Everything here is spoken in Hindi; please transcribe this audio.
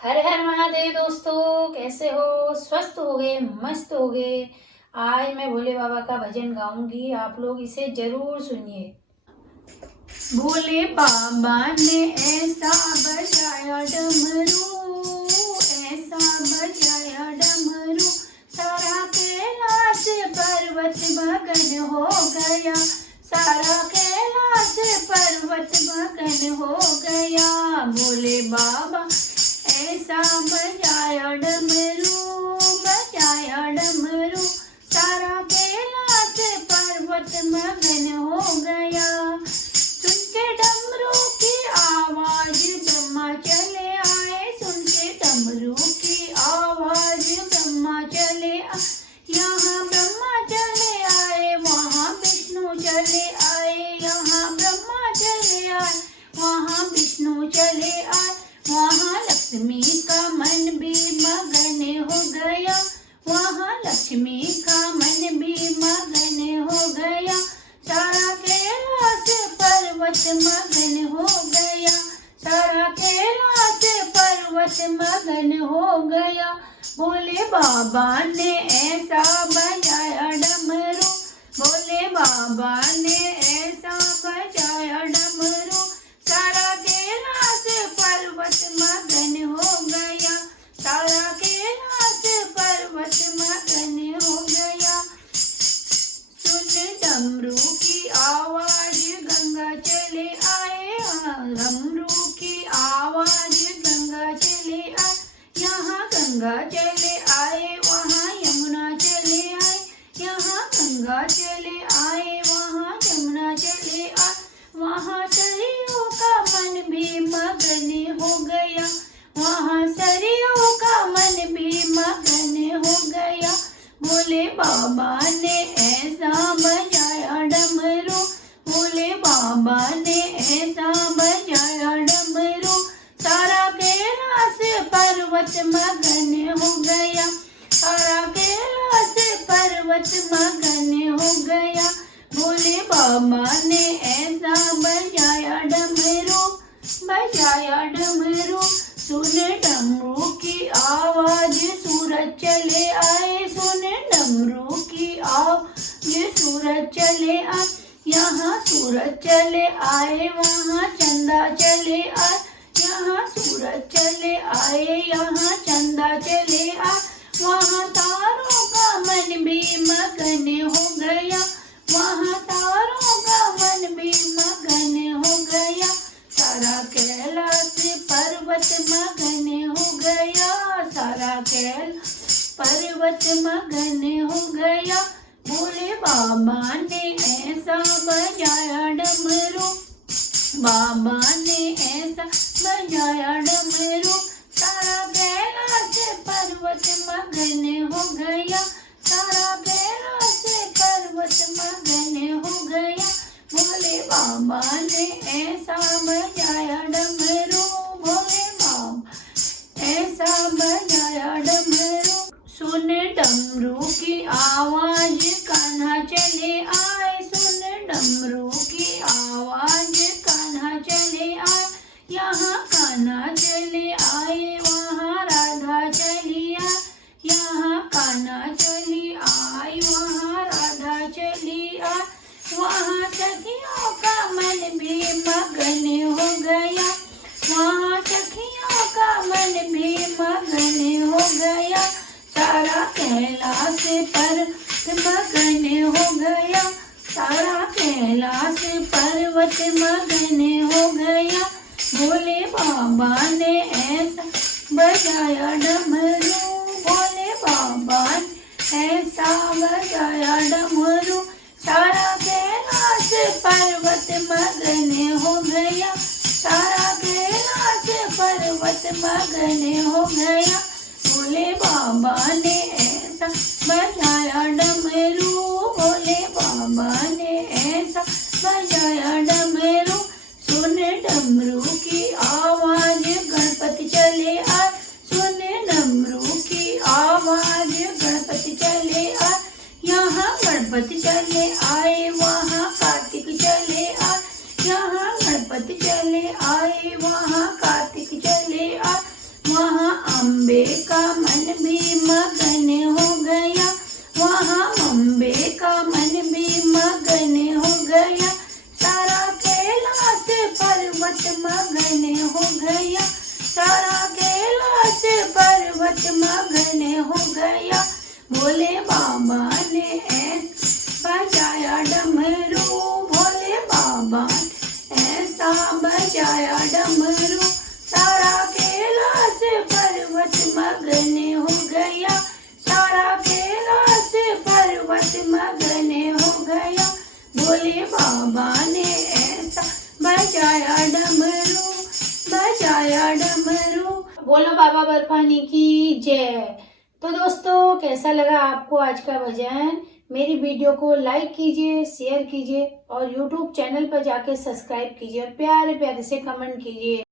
हर हर महादेव दोस्तों, कैसे हो? स्वस्थ हो गए, मस्त हो गए। आज मैं भोले बाबा का भजन गाऊंगी, आप लोग इसे जरूर सुनिए। भोले बाबा ने ऐसा बजाया डमरू, ऐसा बजाया डमरू, सारा कैलाश पर्वत मगन हो गया, सारा कैलाश पर्वत मगन हो गया। भोले बाबा ऐसा बजाया डमरू, बजाया डमरू, सारा कैलाश पर्वत मगन हो गया। सुन के डमरू की आवाज ब्रह्मा चले आए, सुन के डमरू की आवाज ब्रह्मा चले आए। यहाँ ब्रह्मा चले आए, वहाँ विष्णु चले आए, यहाँ ब्रह्मा चले आए, वहाँ विष्णु चले आए। वहाँ लक्ष्मी का मन भी मगन हो गया, वहाँ लक्ष्मी का मन भी मगन हो गया। सारा कैलाश पर्वत मगन हो गया, सारा कैलाश पर्वत मगन हो गया। भोले बाबा ने ऐसा बजाया डमरू, भोले बाबा ने ऐसा बजाया डमरू, सारा कैलाश पर्वत मगन हो गया, सारा कैलाश पर्वत मगन हो गया। सुन डमरू की आवाज गंगा चले आए, डमरू की आवाज गंगा चले आए। यहाँ गंगा चले आए, वहाँ यमुना चले आए, यहाँ गंगा चले आए, वहाँ यमुना चले आए। वहाँ सरयू का मन भी मगन हो गया, वहाँ सरयू का मन भी मगन हो गया। भोले बाबा ने ऐसा बजाया डमरू, भोले बाबा ने ऐसा बजाया डमरू, सारा कैलाश पर्वत मगन हो गया, सारा कैलाश पर्वत मगन हो गया। भोले बाबा ने ऐसा बजाया डमरू, बजाया डमरू। सुन डमरू की आवाज सूरज चले आए, सुन डमरू की आवाज सूरज चले आए। यहाँ सूरज चले आए, वहाँ चंदा चले आए, यहाँ सूरज चले आए, यहाँ चंदा चले आए। वहाँ तारों का मन भी मगन हो गया, वहाँ तारों का मन भी मगन हो गया। सारा कैलाश पर्वत मगन हो गया, सारा कैलाश पर्वत मगन हो गया। भोले बाबा ने ऐसा बजाया डमरू, बाबा ने ऐसा बजाया डमरू, सारा कैलाश पर्वत मगन हो गया, सारा कैलाश पर्वत मगन हो गया। भोले बाबा ने ऐसा बजाया डमरू, भोले बाबा ऐसा बजाया डमरू। सुन डमरू की आवाज कान्हा चले आए, सुन डमरू की आवाज कान्हा चले आए। यहाँ कान्हा चले आए, वहाँ राधा चली आई, यहाँ कान्हा चली आई, वहाँ राधा चली आई। वहाँ सखियों का मन भी मगन हो गया, वहाँ सखियों का मन भी मगन हो गया। सारा कैलाश पर्वत मगन हो गया, सारा कैलाश पर्वत मगन हो गया। भोले बाबा ने ऐसा बजाया डमरू, भोले बाबा ने ऐसा बजाया डमरू, सारा कैलाश पर्वत मगन हो गया, सारा कैलाश पर्वत मगन हो गया। भोले बाबा ने ऐसा बजाया डमरू, भोले बाबा ने ऐसा बजाया डमरू। सुन डमरू की आवाज गणपति चले आए, सुन डमरू की आवाज गणपति चले आए। यहाँ गणपति चले आए, वहाँ कार्तिक चले आए, यहाँ गणपति चले आए, वहाँ कार्तिक चले आए। वहाँ अम्बे का मन भी मगन हो गया, वहाँ अम्बे का मन भी मगन हो गया, सारा कैलाश पर्वत मगन हो गया, सारा कैलाश पर्वत मगन हो गया। भोले बाबा ने बजाया डमरू, भोले बाबा ऐसा बजाया डमरू, सारा कैलाश पर्वत मगन हो गया, सारा कैलाश पर्वत मगन हो गया। भोले बाबा ने ऐसा बजाया डमरू, बजाया डमरू। बोलो बाबा बर्फानी की जय। तो दोस्तों, कैसा लगा आपको आज का भजन? मेरी वीडियो को लाइक कीजिए, शेयर कीजिए और YouTube चैनल पर जाके सब्सक्राइब कीजिए और प्यारे प्यारे से कमेंट कीजिए।